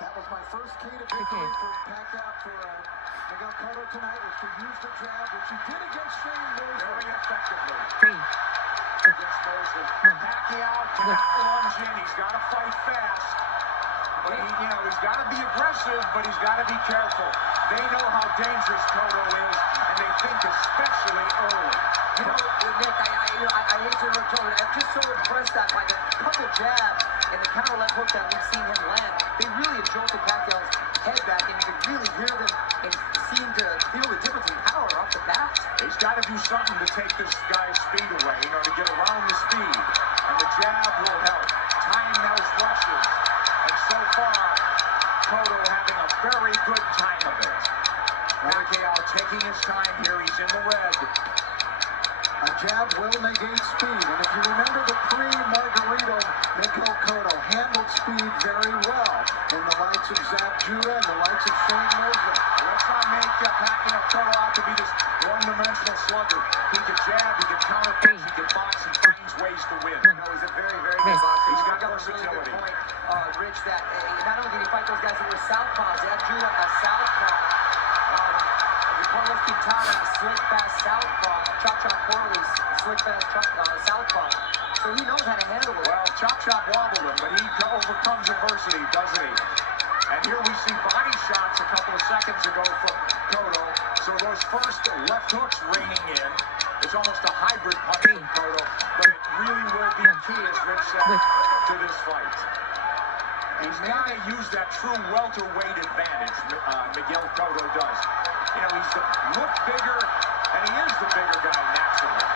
That was my first key to victory for Pacquiao, for Miguel Cotto tonight, was to use the jab, which he did against Shane Mosley. Very effectively. Against Mosley. Pacquiao cannot lunge in. He's got to fight fast. But he's got to be aggressive, but he's got to be careful. They know how dangerous Cotto is, and they think especially early. You know, Nick, I hate to interrupt you, I'm just so impressed that by the couple jabs and the counter left hook that we've seen him land, they really have jolted Pacquiao's head back, and you can really hear them and seem to feel the difference in power off the bat. He's got to do something to take this guy's speed away, to get around the speed. And the jab will help. Time those rushes. And so far, Cotto having a very good time of it. Pacquiao taking his time here. He's in the red. A jab will negate speed, and if you remember the pre-Margarito, Miguel Cotto handled speed very well in the likes of Zab Judah and the likes of Shane Mosley. Let's not make Cotto out to be this one-dimensional slugger. He can jab, he can counterpunch, he can box, he finds ways to win. He's a very, very good boxer. He's got versatility. Really good versatility. point, Rich, that not only did he fight those guys that were southpaws, Zab Judah, a southpaw. Carlos Quintana, slick fast southpaw. Chop Corley, slick fast southpaw. So he knows how to handle it. Well, Chop wobbled him, but he overcomes adversity, doesn't he? And here we see body shots a couple of seconds ago from Cotto. So those first left hooks raining in. It's almost a hybrid punch from Cotto, but it really will be key, as Rich said, to this fight. He's got to use that true welterweight advantage, Miguel Cotto does. He's look bigger, and he is the bigger guy naturally.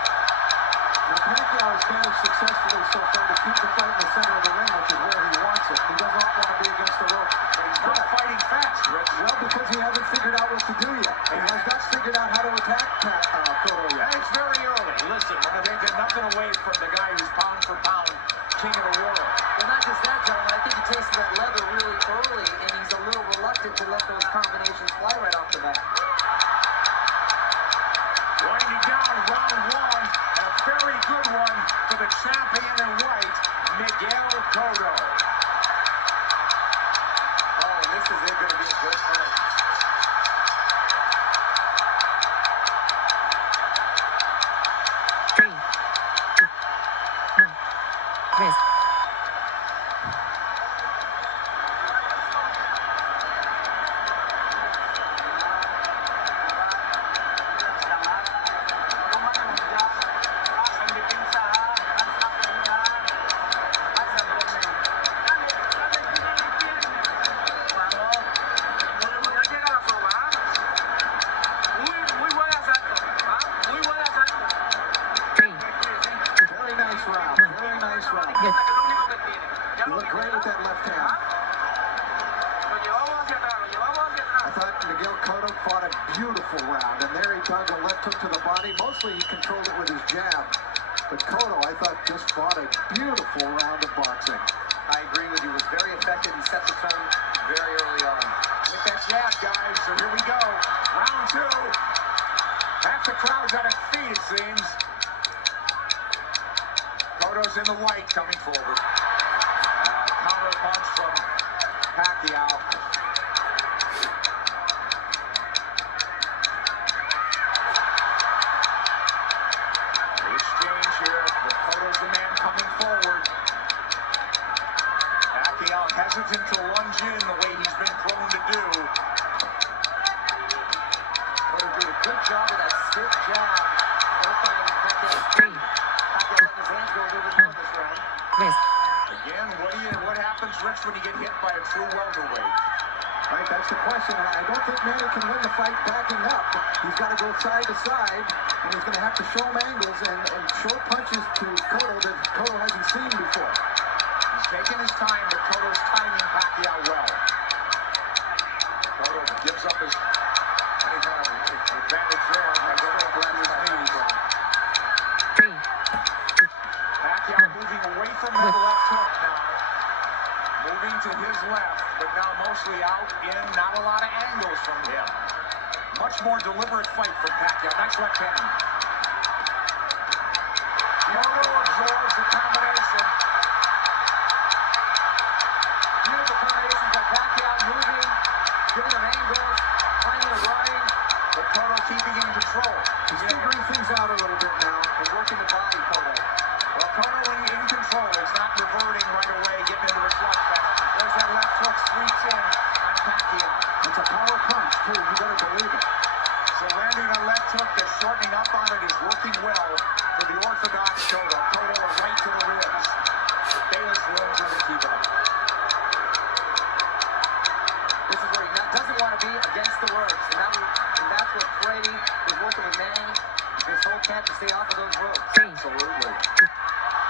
And Pacquiao has managed successfully so far to keep the fight in the center of the ring, which is where he wants it. He does not want to be against the rope. But he's not fighting fast, Rich. Well, because he hasn't figured out what to do yet. He has not figured out how to attack Cotto yet. And it's very early. Listen, we're going to take nothing away from the guy who's pound for pound king of the world. Well, not just that, gentlemen. I think he tasted that leather really early, and he's a little reluctant to let those combinations fly right off the bat. Winding down round one, and a very good one for the champion in white, Miguel Cotto. Oh, and this is going to be a good fight. You look great with that left hand. I thought Miguel Cotto fought a beautiful round, and there he dug a left hook to the body. Mostly he controlled it with his jab, but Cotto, I thought, just fought a beautiful round of boxing. I agree with you. It was very effective and set the tone very early on. With that jab, guys, so here we go. Round two. Half the crowd's at its feet, it seems. Cotto's in the white coming forward. Counter punch from Pacquiao. The exchange here, but Cotto's the man coming forward. Pacquiao hesitant to lunge in the way he's been prone to do. Cotto did a good job of that stiff jab. Pacquiao letting his hands go a little bit more this round. Again, what happens, Rich, when you get hit by a true welterweight? Right, that's the question. I don't think Manny can win the fight backing up. He's got to go side to side, and he's going to have to show him angles and short punches to Cotto that Cotto hasn't seen before. He's taking his time, but Cotto's timing Pacquiao well. Cotto gives up his any kind of advantage there by going up to his knees. Pacquiao moving away from that left hook now. Moving to his left, but now mostly out in, not a lot of angles from him. Much more deliberate fight from Pacquiao. Next left hand. Cotto absorbs the combination. Beautiful combination by Pacquiao. against the ropes. And that's what Brady was working with Manny this whole camp to stay off of those ropes. Absolutely.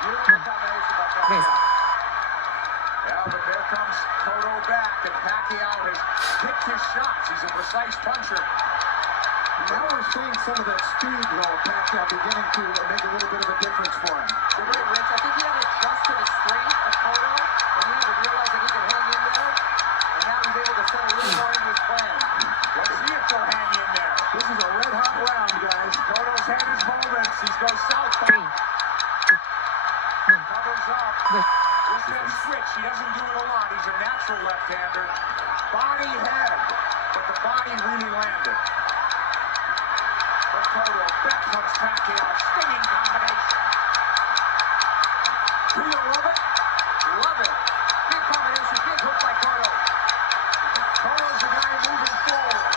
Beautiful combination by Pacquiao. Yeah, but there comes Cotto back, and Pacquiao has picked his shots. He's a precise puncher. Now we're seeing some of that speed, though, Pacquiao beginning to make a little bit of a difference for him. You're right, Rich. I think he had to adjust to the strength of Cotto, and he had to realize that he could hang in there, and now he's able to set a little more into his plan. Let's see if they'll hang in there. This is a red-hot round, guys. Cotto's had his moments. He goes southpaw. Covers up. What's that switch? He doesn't do it a lot. He's a natural left-hander. Body head, but the body really landed. For Cotto, back comes Pacquiao. Stinging combination. Do you love it? Love it. Big combination, big hook by Cotto. Cotto's the guy moving forward.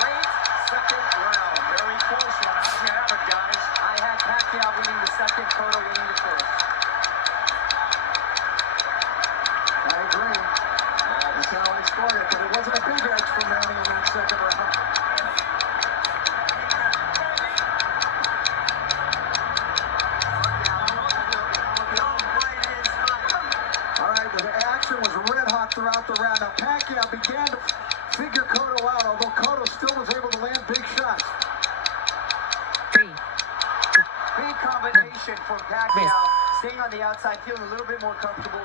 Great second round. Very close one. How'd you have it, guys? I had Pacquiao winning the second, Cotto winning the first. I agree. That's how I scored it, but it wasn't a big edge for Manny in that second round. All right, the action was red hot throughout the round. Now Pacquiao began to figure Cotto out, although Cotto still was able to land big shots. Big combination from Pacquiao. Staying on the outside, feeling a little bit more comfortable.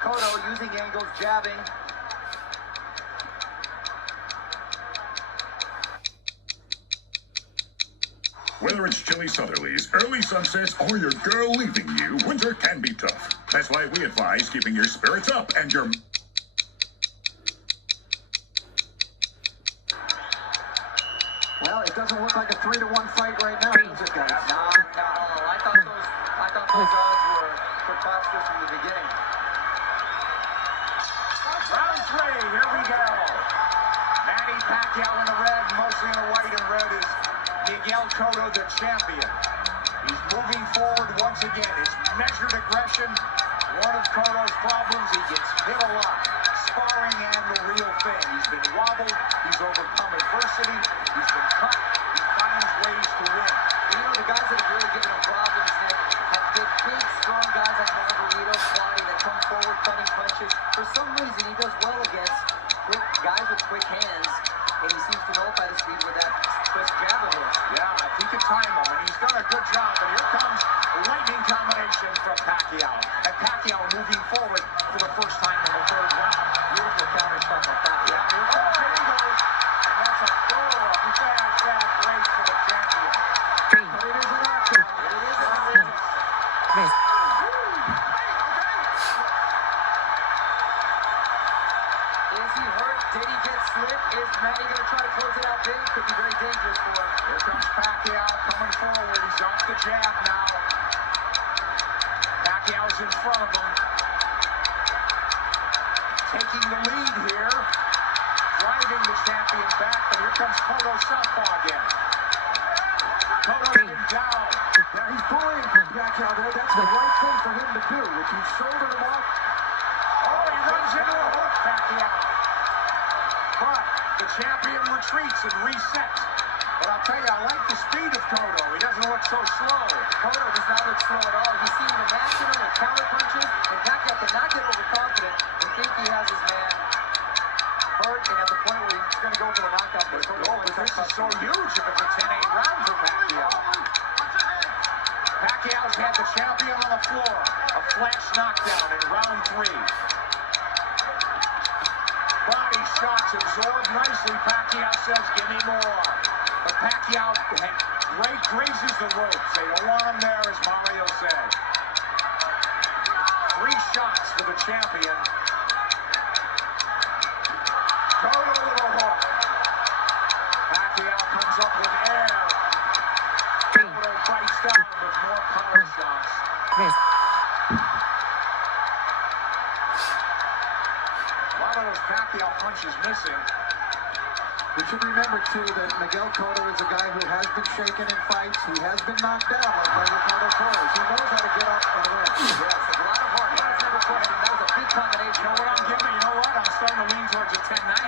Cotto using angles, jabbing. Whether it's chilly southerlies, early sunsets, or your girl leaving you, winter can be tough. That's why we advise keeping your spirits up and your... Well, it doesn't look like a 3-1 fight right now, does it, guys? No. I thought those odds were preposterous from the beginning. Round three, here we go. Manny Pacquiao in the red, mostly in the white and red is Miguel Cotto, the champion. He's moving forward once again. His measured aggression, one of Cotto's problems, he gets hit a lot. Sparring and the real thing. He's been wobbled, he's overcome adversity, he's been cut, he finds ways to win. You know, the guys that have really given him problems, Nick, have been big, strong guys like Margarito, Plotty, that come forward cutting punches. For some reason, he does well against quick guys with quick hands, and he seems to nullify the speed with that crisp jab of his. Yeah, if he can time him, and he's done a good job. And here comes a lightning combination from Pacquiao. And Pacquiao moving forward for the first time in the third round. Beautiful counter shot from Pacquiao. Yeah, here comes angles, and that's a bad break for the champion. But it is an action. It is an outrageous. Is he hurt? Did he get slipped? Is Manny going to try to close it out big? Could be very dangerous for him. Here comes Pacquiao coming forward. He's off the jab now. Pacquiao's in front of him. Taking the lead here. Driving the champion back, but here comes Cotto southpaw again. Cotto's been down. Now he's bullying Pacquiao there. That's the right thing for him to do. If you shouldered him off, Oh, he runs into a hook, Pacquiao. But the champion retreats and resets. But I'll tell you, I like the speed of Cotto. He doesn't look so slow. Cotto does not look slow at all. He's seeing the maximum with counter punches, and Pacquiao cannot get overconfident and think he has his man hurt and at the point where he's going to go for the knockout. But This is so huge if it's a 10-8 round for Pacquiao. Pacquiao's had the champion on the floor. A flash knockdown in round 3. Body shots absorbed nicely. Pacquiao says, give me more. But Pacquiao grazes the ropes. They don't want him there, as Mario said. 3 shots for the champion. Cotto with a hook. Pacquiao comes up with air. Cotto bites down with more power shots. A lot of those Pacquiao punches missing. we should remember, too, that Miguel Cotto is a guy who has been shaken in fights. He has been knocked down like Ricardo Torres. He knows how to get up and win. Yes, a lot of heart. That was never question. That was a big combination. You know what I'm giving? You know what? I'm starting to lean towards a 10-9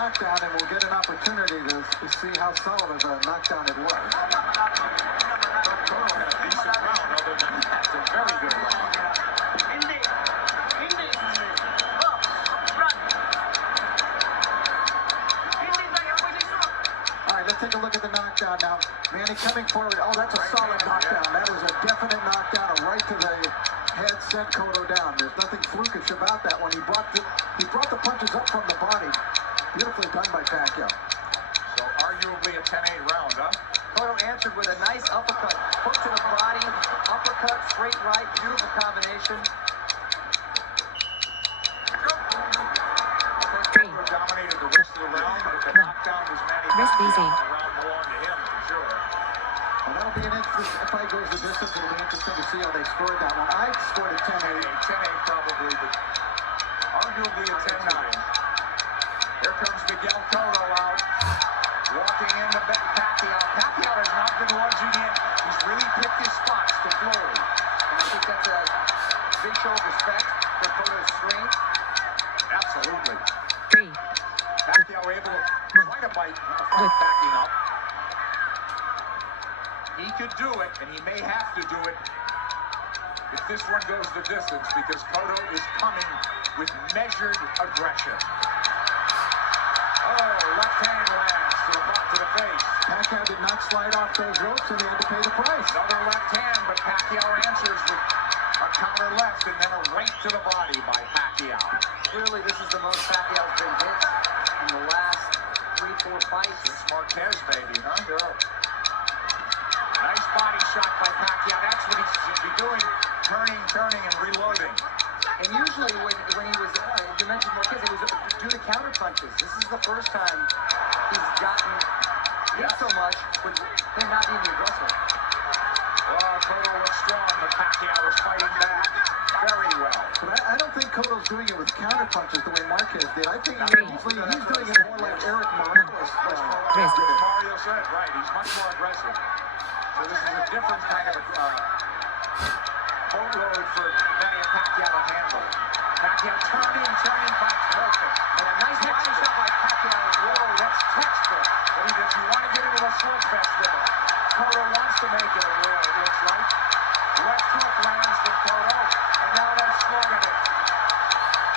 knockdown, and we'll get an opportunity to see how solid of a knockdown it was. Cotto had a decent round. Other than that, a very good round. All right, let's take a look at the knockdown now. Manny coming forward. Oh, that's a solid knockdown. That was a definite knockdown, a right to the head, sent Cotto down. There's nothing flukish about that one. He brought the punches up from the body. Beautifully done by Pacquiao. So arguably a 10-8 round, huh? Cotto answered with a nice uppercut. Hook to the body, uppercut, straight right, beautiful combination. Cotto dominated the rest of the round, but the knockdown was Manny Pacquiao. The round belonged to him, for sure. Well, that'll be an interesting, if fight goes the distance, it'll be interesting to see how they scored that one. I scored it 10-8. 10-8 probably, but arguably a 10-9. Here comes Miguel Cotto out, walking into Pacquiao. Pacquiao has not been lunging in. He's really picked his spots to Flory. And I think that's a big show of respect for Cotto's strength. Absolutely. 3. Pacquiao able to try to fight backing up. He could do it, and he may have to do it if this one goes the distance, because Cotto is coming with measured aggression. Oh, left hand lands to the butt to the face. Pacquiao did not slide off those ropes, and he had to pay the price. Another left hand, but Pacquiao answers with a counter left and then a right to the body by Pacquiao. Clearly, this is the most Pacquiao's been hit in the last 3-4 fights. It's Marquez, baby, huh? Sure. Nice body shot by Pacquiao. That's what he should be doing, turning, and reloading. And usually when he was, you mentioned Marquez, it was due to counter punches. This is the first time he's gotten hit so much with him not being the aggressor. Oh, Cotto looks strong, but Pacquiao is fighting back very well. But I don't think Cotto's doing it with counter punches the way Marquez did. I think he's doing it more like Eric Morales. Mario said, right, he's much more aggressive. So this is a different kind of boatload for Manny Pacquiao to handle. Pacquiao turning, fights perfect. And a nice body shot by Pacquiao as well. That's textbook. But he does, you want to get into a slugfest with him. Cotto wants to make it a war, it looks like. Left hook lands from Cotto, and now they're slugging it.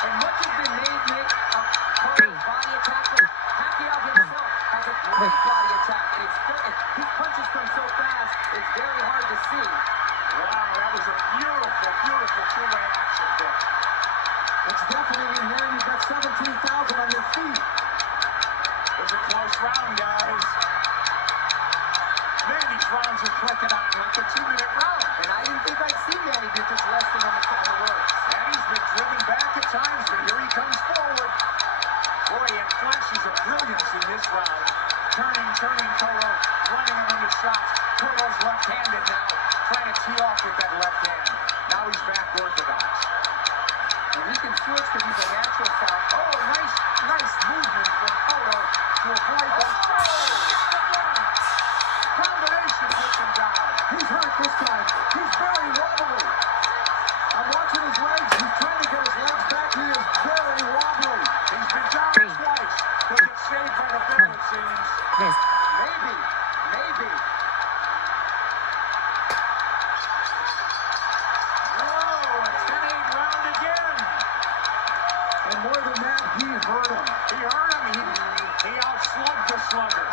And much has been made of Cotto's body attack, but Pacquiao himself has a great body attack. His punches come so fast, it's very hard to see. Wow, that was a beautiful two-way action there. It's deafening in here, and you've got 17,000 on your feet. It was a close round, guys. Man, these rounds are clicking on like a 2-minute round. And I didn't think I'd see Manny do just resting on the ropes. And he's been driven back at times, but here he comes forward. Boy, he had flashes of brilliance in this round. Turning, Cotto, running him into shots. Cotto's left-handed now, trying to tee off with that left hand. Now he's back orthodox. And he can switch because he's a natural southpaw. Oh, nice movement from Cotto to avoid the... Combination puts him down. He's hurt this time. He's very wobbly. I'm watching his legs. He's trying to get his legs back. He is very wobbly. He's been down twice. He'll get saved by the bell, it seems. Maybe. Oh, a 10-8 round again. And more than that, he hurt him. He hurt him. He outslugged the slugger.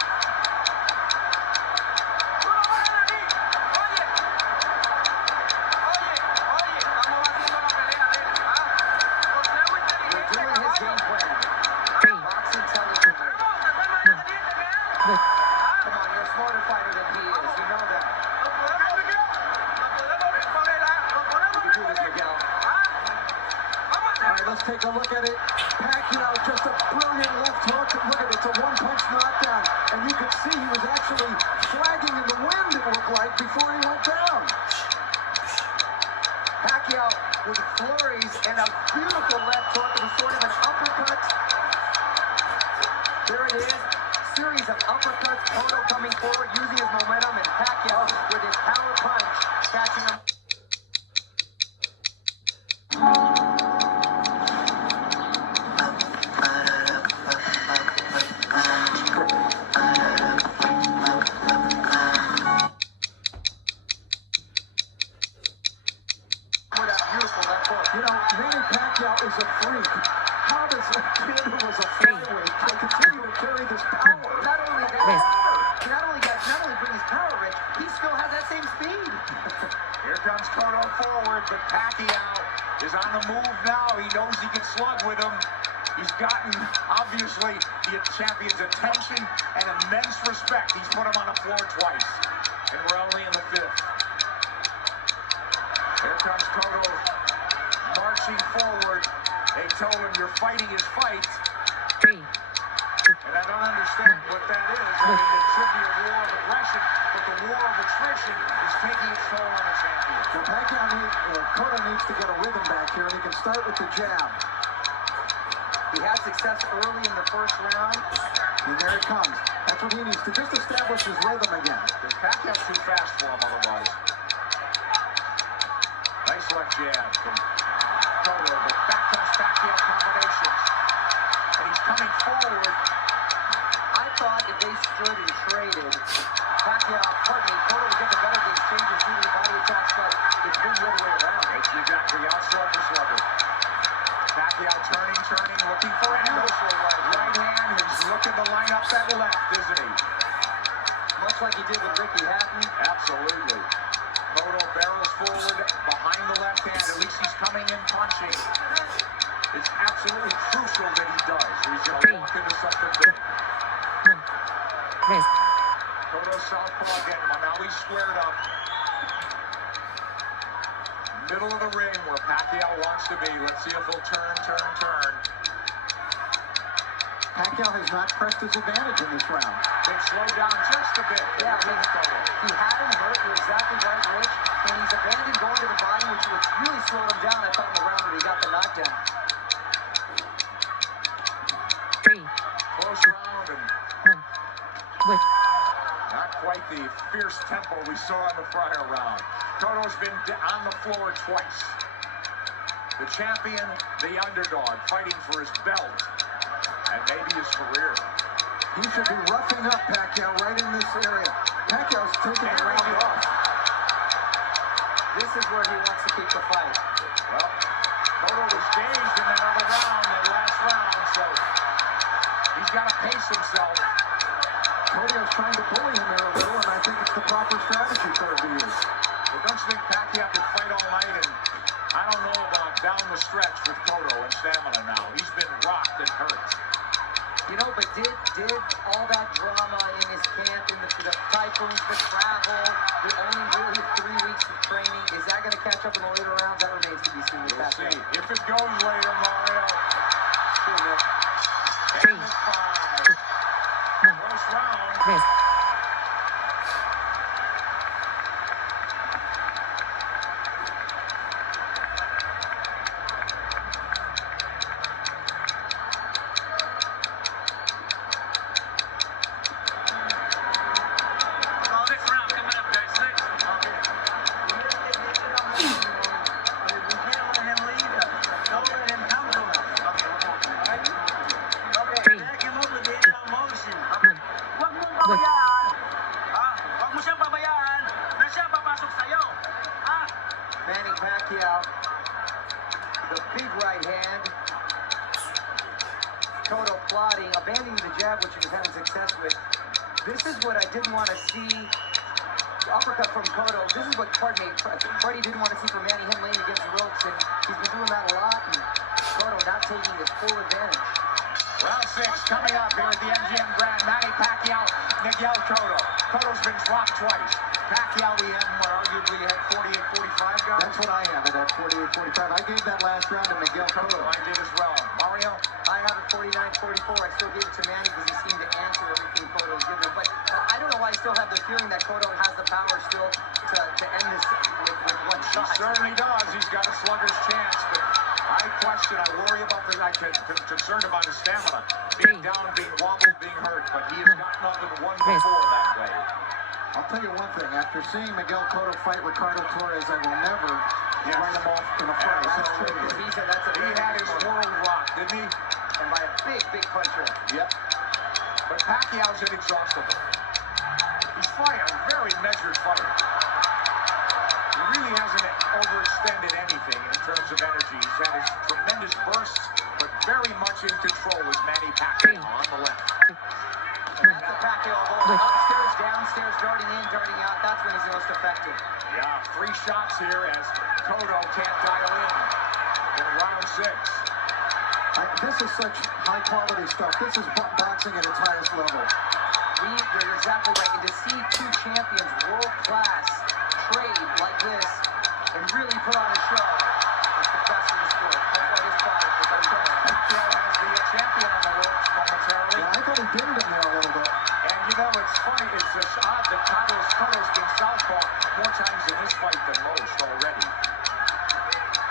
We're doing his game plan. Boxing telling you. Come on, you're a smarter fighter than he is. You know that. You can do this, Miguel. All right, let's take a look at it. Pacquiao, just a brilliant left hook. Look at it, it's a one-punch knockdown. And you could see he was actually flagging in the wind, it looked like, before he went down. Pacquiao with flurries and a beautiful left hook. It was sort of an uppercut. There it is. Series of uppercuts. Cotto coming forward, using his momentum, and Pacquiao with his power punch, catching him. is on the move now. He knows he can slug with him. He's gotten, obviously, the champion's attention and immense respect. He's put him on the floor twice. And we're only in the 5th. Here comes Cotto marching forward. They told him, you're fighting his fight. 3, 2, And I don't understand what that is. I mean, it should be a war of aggression, but the war of attrition is taking its toll on the champion. So Cotto needs to get a rhythm back here, and he can start with the jab. He had success early in the first round. And there it comes. That's what he needs to just establish his rhythm again. Because Pacquiao's too fast for him otherwise. Nice left jab from Cotto, but back comes Pacquiao combinations. And he's coming forward. I thought if they stood and traded, Cotto would get the better of the exchanges due to the body attacks, but it's been the other way around. It's exactly outside the slugger. Pacquiao turning, looking for angles. Right hand, he's looking to line up that left, isn't he? Much like he did with Ricky Hatton. Absolutely. Cotto barrels forward behind the left hand. At least he's coming in punching. It's absolutely crucial that he does. He's going to walk into something big. 1. Rest. Cotto southpaw again. Now he's squared up. Middle of the ring where Pacquiao wants to be. Let's see if he'll turn. Pacquiao has not pressed his advantage in this round. They've slowed down just a bit. Yeah, he had him hurt. You're exactly right, Rich. And he's abandoned going to the body, which really slowed him down, I thought, in the round when he got the knockdown. 3, Close round and 1. Wait. not quite the fierce tempo we saw in the prior round. Cotto's been on the floor twice. The champion, the underdog, fighting for his belt and maybe his career. He should be roughing up Pacquiao right in this area. Pacquiao's taking the round off. This is where he wants to keep the fight. Well, Cotto was dazed in that other round, that last round, so he's got to pace himself. Cotto's trying to bully him there a little, and I think it's the proper strategy for him to use. Well, don't you think Pacquiao could fight all night? And I don't know about down the stretch with Cotto and stamina now. He's been rocked and hurt. You know, but did all that drama in his camp, in the typhoons, the travel, the only really 3 weeks of training, is that going to catch up in the later rounds? That remains to be seen with We'll Pacquiao. see. If it goes later, Mario. 3, 5. Close round. Rest. Manny Pacquiao, the big right hand. Cotto plotting, abandoning the jab, which he was having success with. This is what I didn't want to see. The uppercut from Cotto. This is what, Freddie didn't want to see from Manny, him laying against the ropes, and he's been doing that a lot, and Cotto not taking his full advantage. Round 6 coming up here at the MGM Grand. Manny Pacquiao, Miguel Cotto. Cotto's been dropped twice. Pacquiao, we have what arguably had 48-45 guys. That's what I have at that 48-45. I gave that last round to Miguel Cotto. I did as well. Mario? I have it 49-44. I still gave it to Manny because he seemed to answer everything Cotto was giving him. But I don't know why I still have the feeling that Cotto has the power still to end this with one He shot. certainly does. He's got a slugger's chance, but I worry about I'm concerned about his stamina. Being down, being wobbled, being hurt, but he has gotten up and won before that way. I'll tell you one thing. After seeing Miguel Cotto fight Ricardo Torres, I will never write him off in a fight. Absolutely. He had his world rocked, didn't he? And by a big puncher. Yep. But Pacquiao's inexhaustible. He's fighting a very measured fighter. He really hasn't overextended anything in terms of energy. He's had his tremendous bursts, but very much in control is Manny Pacquiao on the left. And that's the Pacquiao going upstairs, downstairs, darting in, darting out. That's when he's most effective. Yeah, 3 shots here as Cotto can't dial in. in round 6. This is such high-quality stuff. This is boxing at its highest level. You're exactly right. And to see two champions, world-class, trade like this and really put on a show, it's the best in the sport. That's why this fight is the best. Pacquiao has the champion on the ropes momentarily. Yeah, I thought he dinged him there a little bit. And you know, it's funny, it's just odd that Cotto's been southpaw more times in this fight than most already.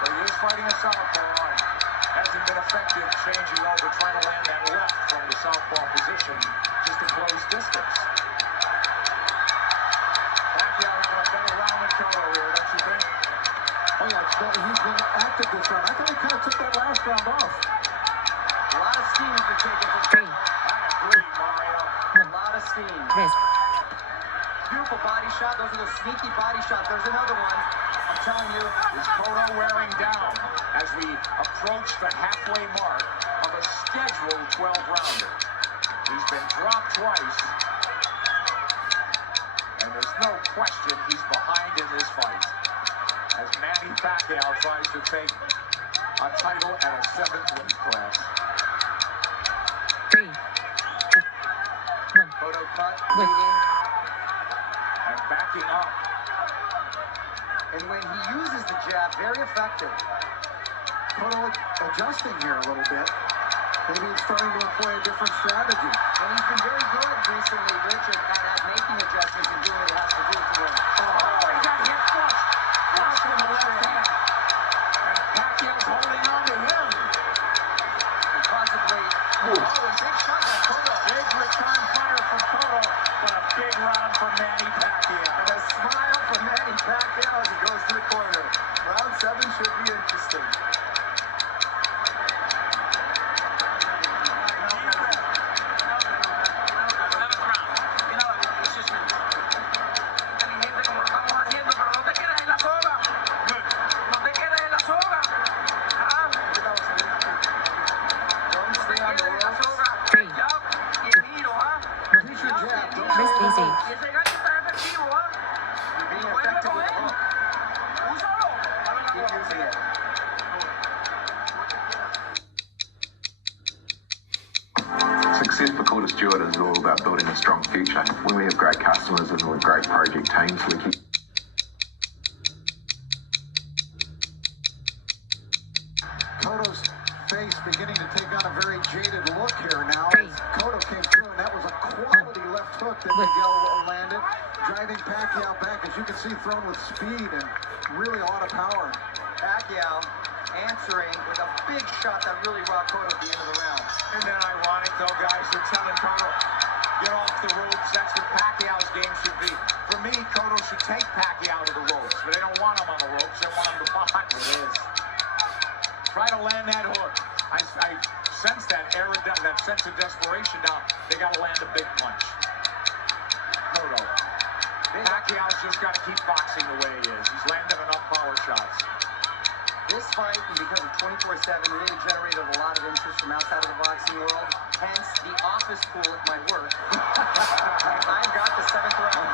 But he is fighting a southpaw and hasn't been effective changing over, trying to land that left from the southpaw position just to close distance. Pacquiao having a better round than Cotto here, don't you think? Oh, yeah, he's been active this round. I thought he kind of took that last round off. A lot of steam has been taken from 3, I agree, Mario. A lot of steam. rest, Beautiful body shot. Those are the sneaky body shots. There's another one. I'm telling you. Is Cotto wearing down as we approach the halfway mark of a scheduled 12-rounder? He's been dropped twice, and there's no question he's behind in this fight. As Manny Pacquiao tries to take a title at a 7th weight class. 3, 2, 1. Cotto cut, Wait. leading. And backing up. And when he uses the jab, very effective. Cotto adjusting here a little bit. Maybe he's starting to employ a different strategy. And he's been very good recently, Richard, at making adjustments and doing what he has to do to win. Oh, he got hit flush. Flush from the left hand. And Pacquiao's holding on to him. And possibly, a big shot by Cotto. Big return fire from Cotto, but a big round for Manny Pacquiao. And a smile from Manny Pacquiao as he goes to the corner. Round 7 should be interesting. Don't stay on the ropes. 3, 2, Use your jab. Don't rest stay on the easy. ropes. You're being effective with the hook. Keep using it. Success for Cotto Stewart is all about building a strong future. When we have great customers and we're great project teams, we keep Cotto's face beginning to take on a very jaded look here now. Three. Cotto came through, and that was a quality left hook that Miguel landed, driving Pacquiao back, as you can see, thrown with speed and really a lot of power. Pacquiao answering with a big shot that really rocked Cotto at the end of the round. Isn't that ironic, though, guys? They're telling Cotto, get off the ropes. That's what Pacquiao's game should be. For me, Cotto should take Pacquiao to the ropes, but they don't want him on the ropes. They want him to box. It is. Try to land that hook. I sense that sense of desperation now. They got to land a big punch. Cotto. Pacquiao's just got to keep boxing the way he is. He's landed enough power shots. This fight, and because of 24/7, really generated a lot of interest from outside of the boxing world. Hence, the office pool at my work. I've got the 7th round.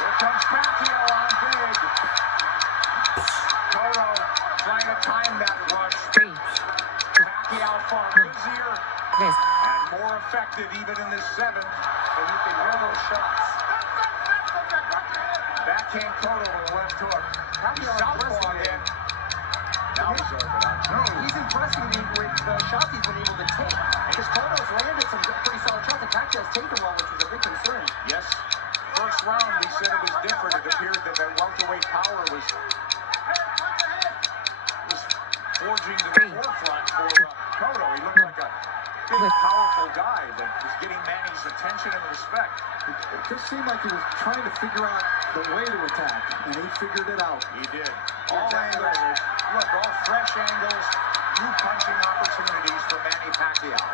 Here comes Pacquiao on big. Cotto trying to time that rush. 3, 2, Pacquiao far busier rest, and more effective even in this 7th. And you can hear those shots. Backhand Cotto with a left hook. He's Pacquiao southpaw impressing me. again. Now he's orthodox. No, he's impressing me with the shots he's been able to take. Because Cotto's landed some pretty solid shots, and Pacquiao's taken one, which was a big concern. Yes. First round, we said it was different. It appeared that welterweight power was forging to the forefront for Cotto. He looked like a big, powerful guy that was getting Manny's attention and respect. It just seemed like he was trying to figure out the way to attack, and he figured it out. He did. All angles. Look, all fresh angles, new punching opportunities for Manny Pacquiao.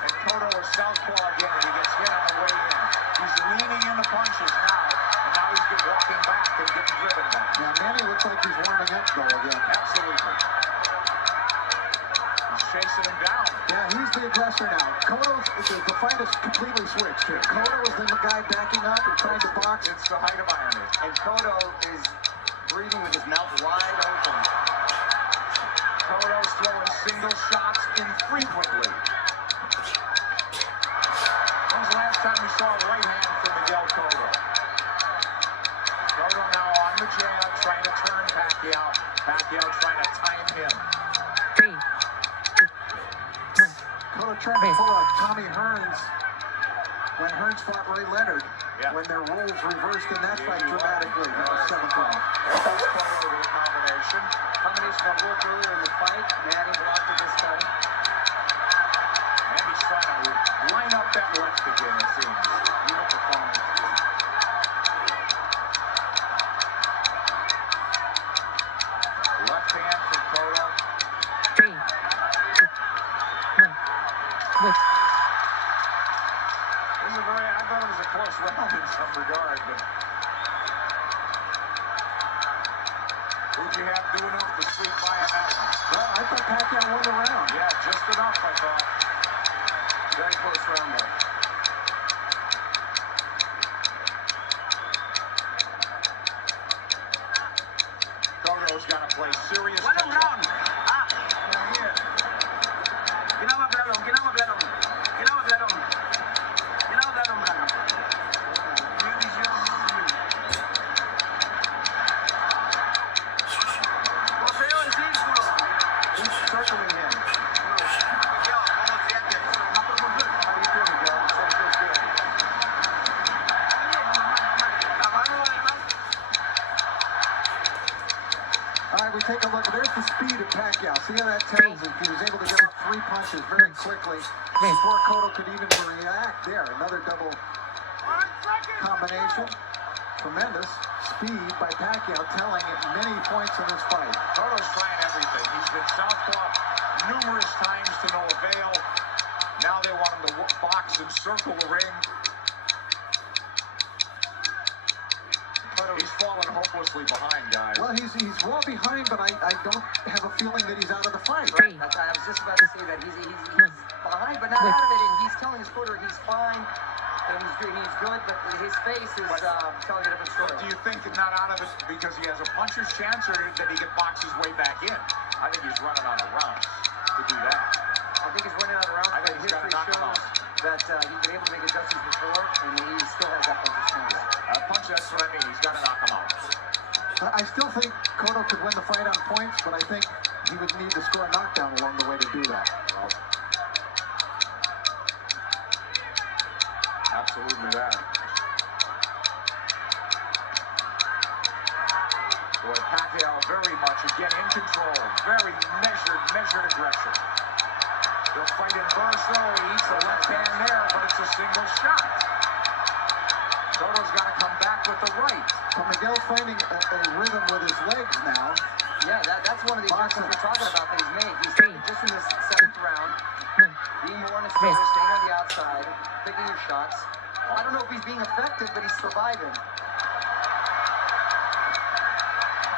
And Cotto is southpaw again, and he gets hit on the way in. He's leaning into punches now, and now he's walking back and getting driven back. Now, Manny looks like he's warming up, though, again. Absolutely. He's chasing him down. Yeah, he's the aggressor now. The fight is completely switched here. Cotto is the guy backing up and trying to box. It's the height of irony. And Cotto is breathing with his mouth wide open. Cotto's throwing single shots infrequently. When's the last time we saw a right hand from Miguel Cotto? Cotto now on the jab, trying to turn Pacquiao. Pacquiao trying to time him. 3, 2, 1. Cotto tried to pull a Tommy Hearns when Hearns fought Ray Leonard. Yeah. When their roles reversed in that fight dramatically. That was 7th round. There's Cotto to the combination. Combination that worked earlier in the fight. Manny blocked it this time. And he's trying to line up that left again, it seems. Beautiful corner. Left hand from Cotto. 3, 2, 1. Wait. This is I thought it was a close round in some regard, but who'd you have do enough to sweep by on that one? Well, I thought Pacquiao won the round. Yeah, just enough, I thought. Very close round there. Cotto's got to play serious Walang touch-up. round. Ah. Ginawag lalong, ginawag lalong. Ginawag lalong. Ginawag lalong round. Boxeo en círculo. He's circling him. Yo, como siete. How do you feel, Miguel? You said it feels good. All right, we take a look. There's the speed of Pacquiao. See how that tells us? He was able to get off 3 punches very quickly before Cotto could even react. There, another double combination. Tremendous speed by Pacquiao, telling at many points in this fight. Cotto's trying everything. He's been southpaw numerous times to no avail. Now they want him to box and circle the ring. He's fallen hopelessly behind, guys. Well, he's well behind, but I don't have a feeling that he's out of the fight. Three. I was just about to say that he's behind, but not out of it, and he's telling his quarter he's fine, and he's good, but his face is telling a different story. Do you think not out of it because he has a puncher's chance, or that he can box his way back in? I think he's running out of rounds to do that. I think he's running out of rounds. I think he's got to knock him out. That he's been able to make adjustments before, and he still has that puncher's chance. Punch, that's what I mean. He's got to knock him out. I still think Cotto could win the fight on points, but I think he would need to score a knockdown along the way to do that. Absolutely that. Boy, Pacquiao very much, again, in control. Very measured aggression. They'll fight in bursts, though. He eats the left hand there, but it's a single shot. Cotto's got to come back with the right. But Miguel's finding a rhythm with his legs now. Yeah, that's one of the adjustments we're talking about that he's made. He's Three. just in this 7th round, being more on his toes, staying on the outside, picking his shots. I don't know if he's being effective, but he's surviving.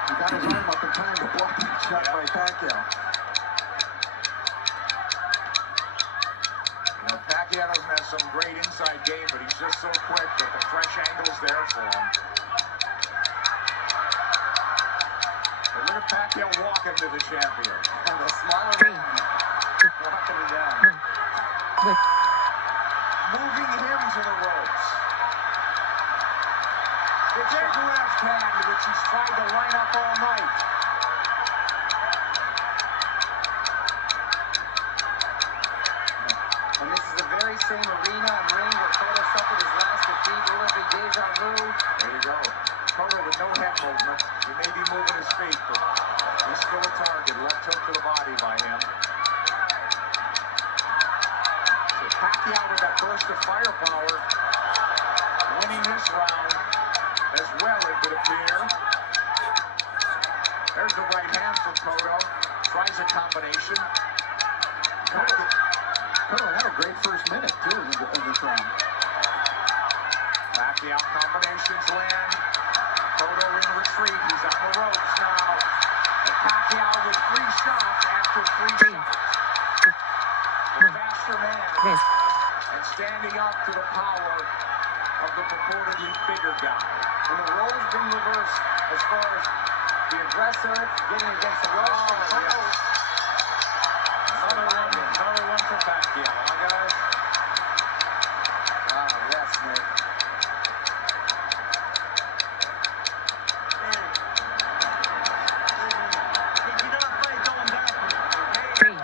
He got his arm up in time to block that shot by Pacquiao. You know, Pacquiao doesn't have some great inside game, but he's just so quick that the fresh angle's there for him. But look at Pacquiao walking to the champion. And the smaller Three. man, walking him down. Wait. Moving him to the ropes. The big left hand, which he's tried to line up all night. And this is the very same arena and ring where Cotto suffered his last defeat. Will it be deja vu? There you go. Cotto with no head movement. He may be moving his feet, but he's still a target. Left hook to the body by him. So Pacquiao with that burst of firepower, winning this round as well, it would appear. There's the right hand from Cotto. Tries a combination. Cotto had a great first minute, too, in this round. Pacquiao combinations land. Cotto in retreat. He's on the ropes now. And Pacquiao with 3 shots after 3 shots. The faster man. Yes. And standing up to the power of the purportedly bigger guy. And the role's been reversed as far as the aggressor, getting against the ropes. Another one for Pacquiao, huh, guys? Yes, Nick. Three, two,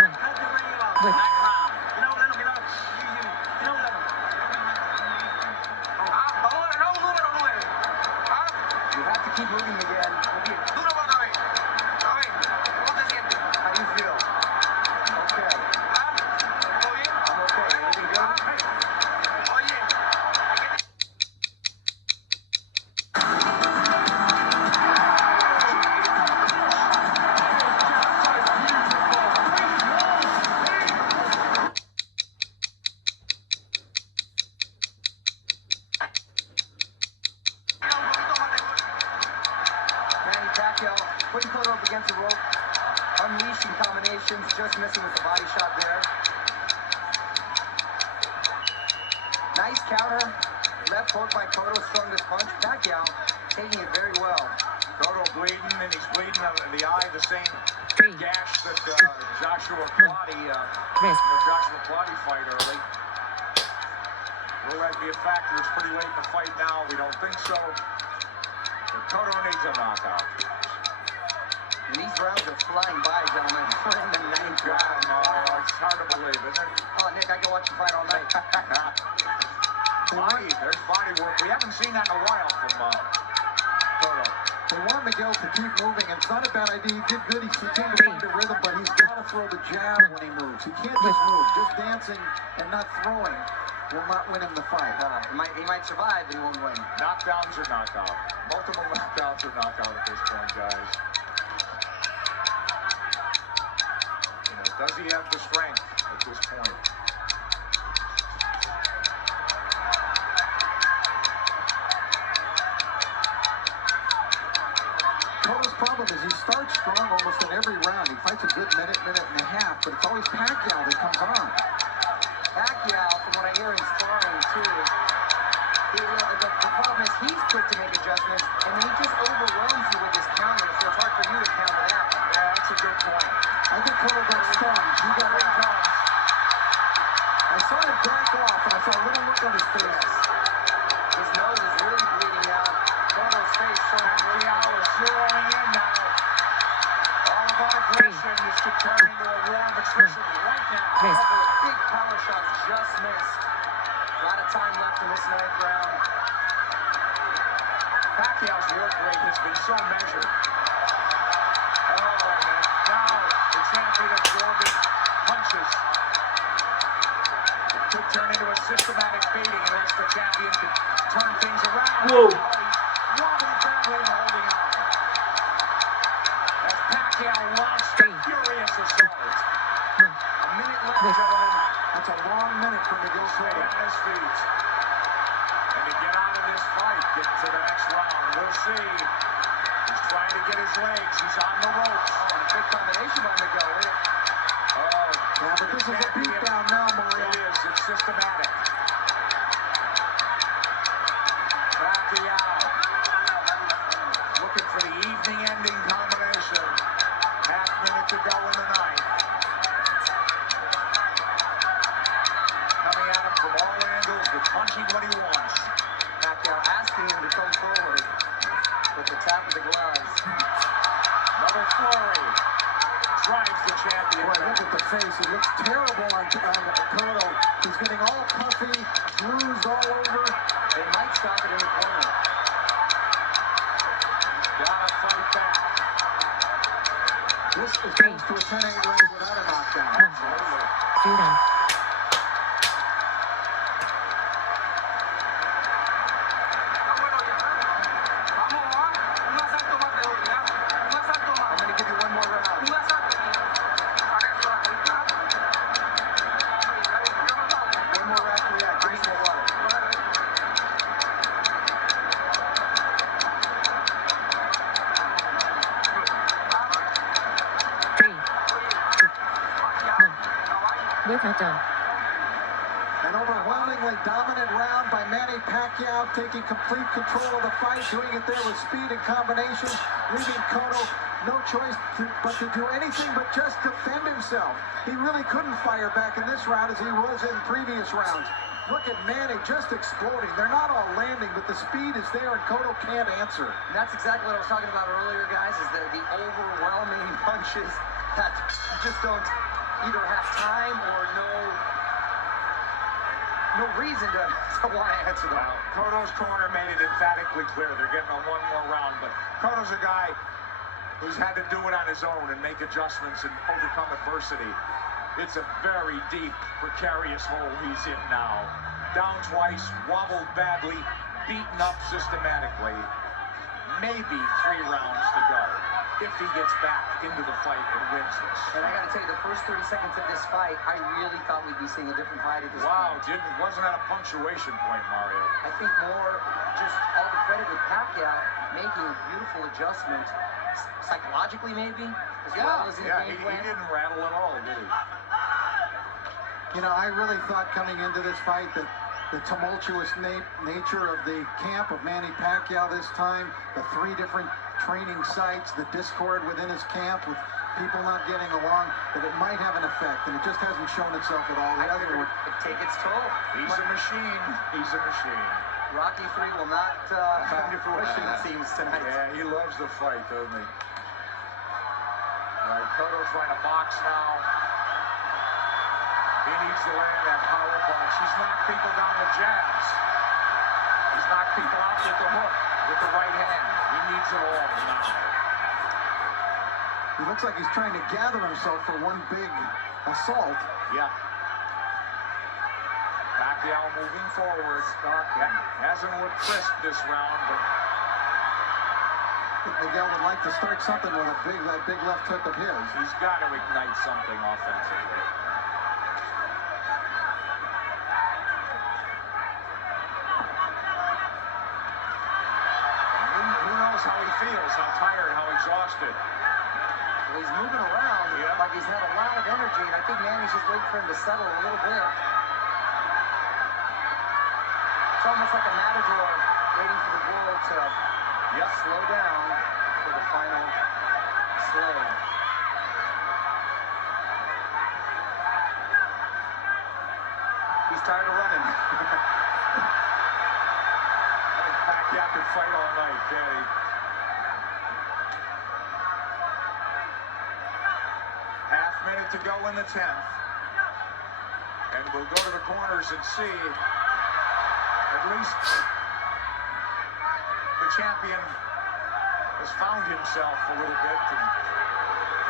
one. Wait. You have to keep moving again. How do you feel? Okay. I'm okay. Everything good? Manny Pacquiao putting Cotto up against the rope, unleashing combinations, just missing with the body shot there. Nice counter, left hook by Cotto, strongest punch. Pacquiao taking it very well. Cotto bleeding, and he's bleeding the eye, the same Three, gash that Joshua Plotty, rest. Joshua Plotty fight early. Will that be a factor? It's pretty late in the fight now. We don't think so. But Cotto needs a knockout. And these rounds are flying by, gentlemen. We're in the ninth God, round. no, it's hard to believe, isn't it? Oh, Nick, I can watch you fight all night. There's body work. We haven't seen that in a while from Cotto. They want Miguel to keep moving. It's not a bad idea. He did good. He continued to find a rhythm, but he's got to throw the jab when he moves. He can't just move. Just dancing and not throwing will not win him the fight. He might survive, but he won't win. Knockdowns or knockout. Multiple knockdowns or knockout at this point, guys. You know, does he have the strength at this point? Cotto's problem is he starts strong almost in every round. He fights a good minute and a half, but it's always Pacquiao that comes on. Pacquiao, from what I hear in sparring, too, the problem is he's quick to make adjustments, and then he just overwhelms you with his counters, so it's hard for you to counter that. Yeah, that's a good point. I think Cotto got stunned. He got out. I saw him back off, and I saw a little look on his face. His nose is really bleeding out. Cotto's face showing really Pacquiao is zeroing in now. All about aggression. This could turn into a war of attrition right now. A couple of big power shots just missed. A lot of time left in this ninth round. Pacquiao's work rate has been so measured. Oh, and now the champion absorbing punches. It could turn into a systematic beating unless the champion can turn things around. Whoa. He's wobbling badly and holding on. As Pacquiao launches Three, furious assault. one. A minute left, gentlemen. That's a long minute for Miguel Stay Cotto. on his feet. And to get out of this fight, get to the next round. We'll see. He's trying to get his legs. He's on the ropes. Oh, and a big combination by Miguel. Oh, Yeah, but this is a beatdown now, Mario. it is. It's systematic. Pacquiao looking for the evening-ending combination. Half minute to go in the ninth. Coming at him from all angles, but punching what he wants. Pacquiao asking him to come forward with the tap of the gloves. Another flurry. Drives the champion. Boy, look at the face. It looks terrible on Cotto. He's getting all puffy, bruised all over. They might stop it in the corner. Gotta fight back. This is close to a 10-8 round without a knockdown. Absolutely. Two down. I'm going to give you one more round. One more round to react. Give me some water. Three, two, one. We're not done. And over overwhelmingly dominant round by Manny Pacquiao, taking complete control of the fight, doing it there with speed and combination, leaving Cotto no choice but to do anything but just defend himself. He really couldn't fire back in this round as he was in previous rounds. Look at Manny just exploding. They're not all landing, but the speed is there, and Cotto can't answer. And that's exactly what I was talking about earlier, guys, is the overwhelming punches that you just don't either have time or no reason to want to answer them. Well, Cotto's corner made it emphatically clear they're getting on one more round, but Cotto's a guy who's had to do it on his own and make adjustments and overcome adversity. It's a very deep, precarious hole he's in now. Down twice, wobbled badly, beaten up systematically. Maybe 3 rounds to go if he gets back into the fight and wins this. And I got to tell you, the first 30 seconds of this fight, I really thought we'd be seeing a different fight at this Wow, point. wasn't that a punctuation point, Mario? I think more just all the credit with Pacquiao making a beautiful adjustment, psychologically maybe, as well as in the game He plan. didn't rattle at all, did he? You know, I really thought coming into this fight that the tumultuous nature of the camp of Manny Pacquiao this time, the 3 different training sites, the discord within his camp with people not getting along, that it might have an effect, and it just hasn't shown itself at all. I figured it'd take its toll. He's a machine. He's a machine. Rocky 3 will not come to fruition, it seems, tonight. Yeah, he loves the fight, doesn't he? All right, Cotto trying to box now. He needs to land that power punch. He's knocked people down with jabs. He's knocked people out with the hook, with the right hand. He needs it all now. He looks like he's trying to gather himself for one big assault. Yeah. Pacquiao moving forward. Hasn't looked crisp this round, but Miguel would like to start something with that big left hook of his. he's got to ignite something offensively. Who knows how he feels, how tired, how exhausted. Well, he's moving around like he's had a lot of energy, and I think Manny's just waiting for him to settle a little bit. It's almost like a matador waiting for the bull to slow down for the final slow. He's tired of running. I think Pacquiao could fight all night, can he? Half minute to go in the 10th. And we'll go to the corners and see at least the champion has found himself a little bit. And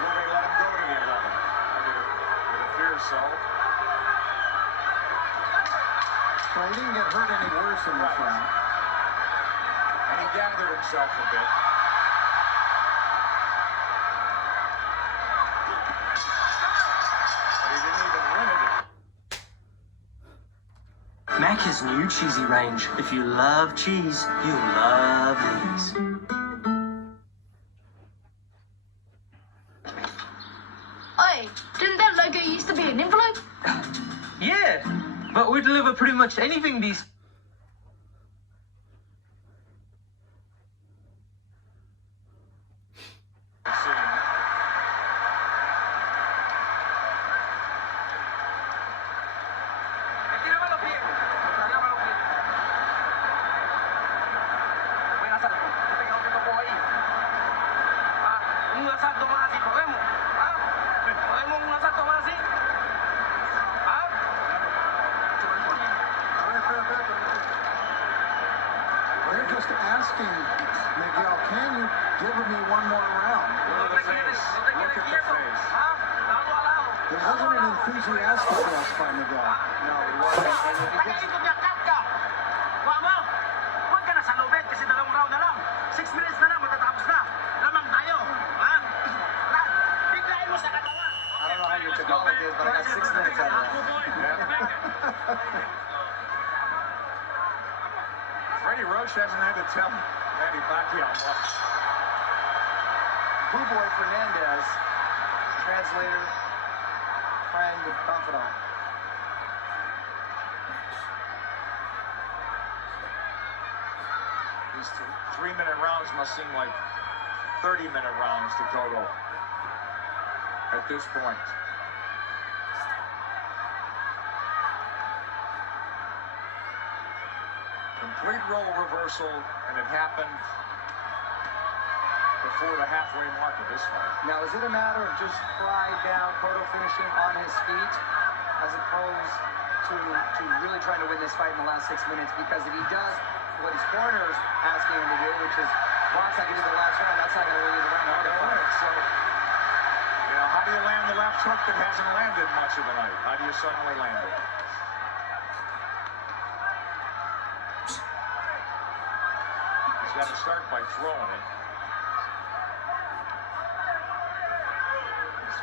will they let him go to the 11th? It appears so. Well, he didn't get hurt any worse in this round. And he gathered himself a bit. But he didn't even win it. Macca's new cheesy range. If you love cheese, you'll love these. Oi, didn't that logo used to be an envelope? Yeah, but we deliver pretty much anything these. They're just asking Miguel, can you give me one more round? Look at the face. Look at the face. It wasn't an enthusiastic yes by Miguel. No, he wasn't. And if he gets Huwag ka na sa lubid kasi 2 round na lang. 6 minutes na lang, matatapos na. Lamang tayo. Ha? Biglayin mo sa katawan. I don't know how your Tagalog is, but I got 6 minutes out of that. Freddie Roach hasn't had to tell Manny Pacquiao much. Blue Boy Fernandez, translator, friend, and confidant. these 3-minute rounds must seem like 30-minute rounds to Cotto at this point. Complete role reversal, and it happened before the halfway mark of this fight. Now, is it a matter of just pride down, Cotto finishing on his feet, as opposed to really trying to win this fight in the last 6 minutes? Because if he does what his corner's asking him to do, which is box like he did the last round, that's not going to win you the round. So, you know, how do you land the left hook that hasn't landed much of the night? How do you suddenly land it? He's got to start by throwing it.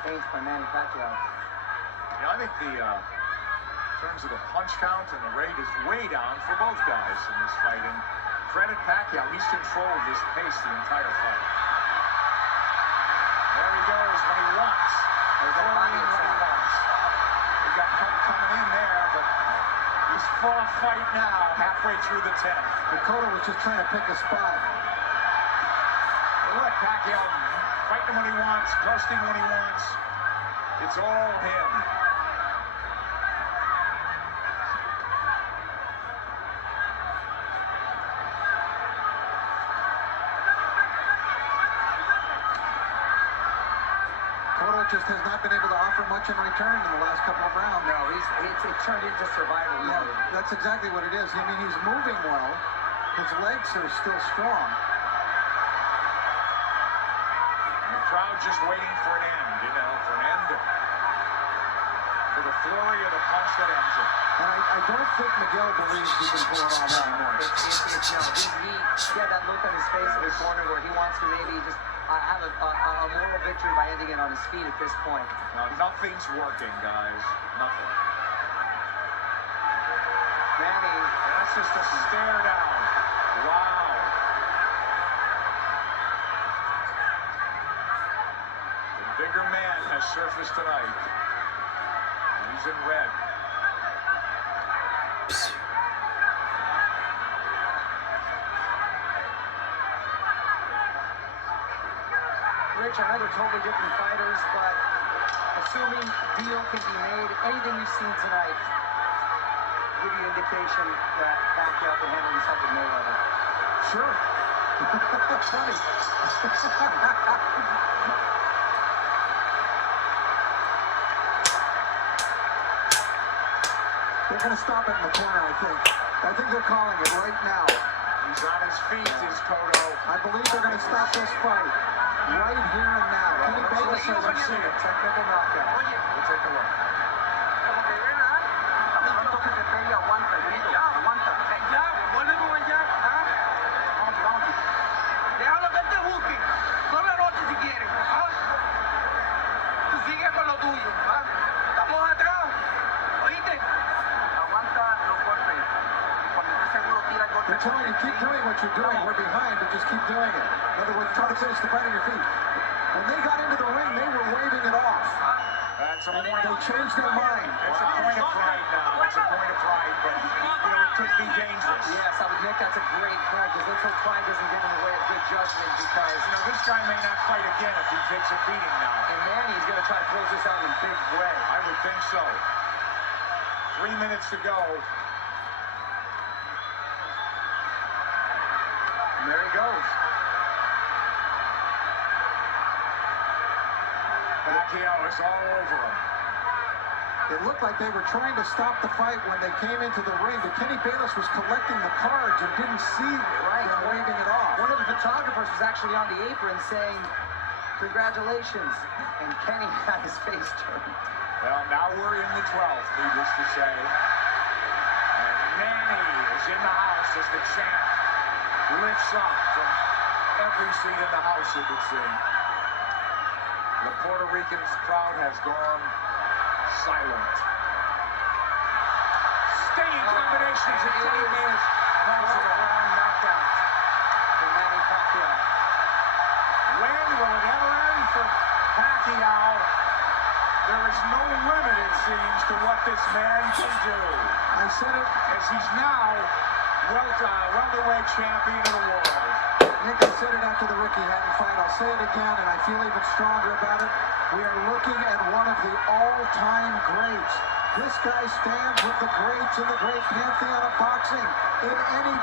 Feints by Manny Pacquiao. You know, I think in terms of the punch count and the rate is way down for both guys in this fight. And credit Pacquiao, he's controlled this pace the entire fight. There he goes when he wants. There's a body When he wants. He got Coke coming in there, but he's full of fight now, halfway through the 10th. And Cotto was just trying to pick a spot. Hey, look, Pacquiao fighting when he wants, coasting when he wants. It's all him. Cotto just has not been able to offer much in return in the last couple of rounds. No, it turned into survival Yeah, mode. that's exactly what it is. I mean, he's moving well. His legs are still strong. The crowd just waiting for an end, you know, for an end. For the flurry of the punch that ends it. And I don't think Miguel believes he can pull it off anymore. He had that look on his face in the corner where he wants to maybe just have a moral victory by ending it on his feet at this point. Now, nothing's working, guys. Nothing. Manny, That's just a stare down. Wow. The bigger man has surfaced tonight. He's in red. Rich, I know they're totally different fighters, but assuming deal can be made, anything you've seen tonight give you indication that Pacquiao can handle himself with Mayweather. Sure. That's funny. They're going to stop it in the corner, I think. I think they're calling it right now. He's on his feet, is Cotto. I believe they're going to stop this fight right here and now. Kenny Bayless says I'm seeing it. Technical knockout. We'll take a look. Déjalo que te busque. No le rotes si quieres. Tú sigues con lo tuyo. Estamos atrás. ¿Oíste? Aguanta los golpes. Cuando estés seguro, tira el golpe. They're telling you, keep doing what you're doing. We're behind, but just keep doing it. In other words, try to finish the fight on your feet. When they got into the ring, they were waving it off. That's a point. They changed their mind. It's a point of pride now. It's a point of pride, but it could be dangerous. Yes, I would think that's a great point, because let's hope pride doesn't get in the way of good judgment, because You know, this guy may not fight again if he takes a beating now. and Manny's going to try to close this out in a big way. I would think so. 3 minutes to go. And there he goes. Pacquiao is all over him. It looked like they were trying to stop the fight when they came into the ring, but Kenny Bayless was collecting the cards and didn't see them waving it off. One of the photographers was actually on the apron saying, "Congratulations," and Kenny had his face turned. Well, now we're in the 12th, needless to say. And Manny is in the house as the chant lifts up from every seat in the house, it would seem. The Puerto Rican crowd has gone silent. Stinging combinations of 20 minutes. Round knockout for Manny Pacquiao. When will it ever end for Pacquiao? There is no limit, it seems, to what this man can do. I said it. As he's now welterweight champion of the world. Nick, I said it after the Ricky Hatton fight. I'll say it again, and I feel even stronger about it. We are looking at one of the all-time greats. This guy stands with the greats in the great pantheon of boxing in any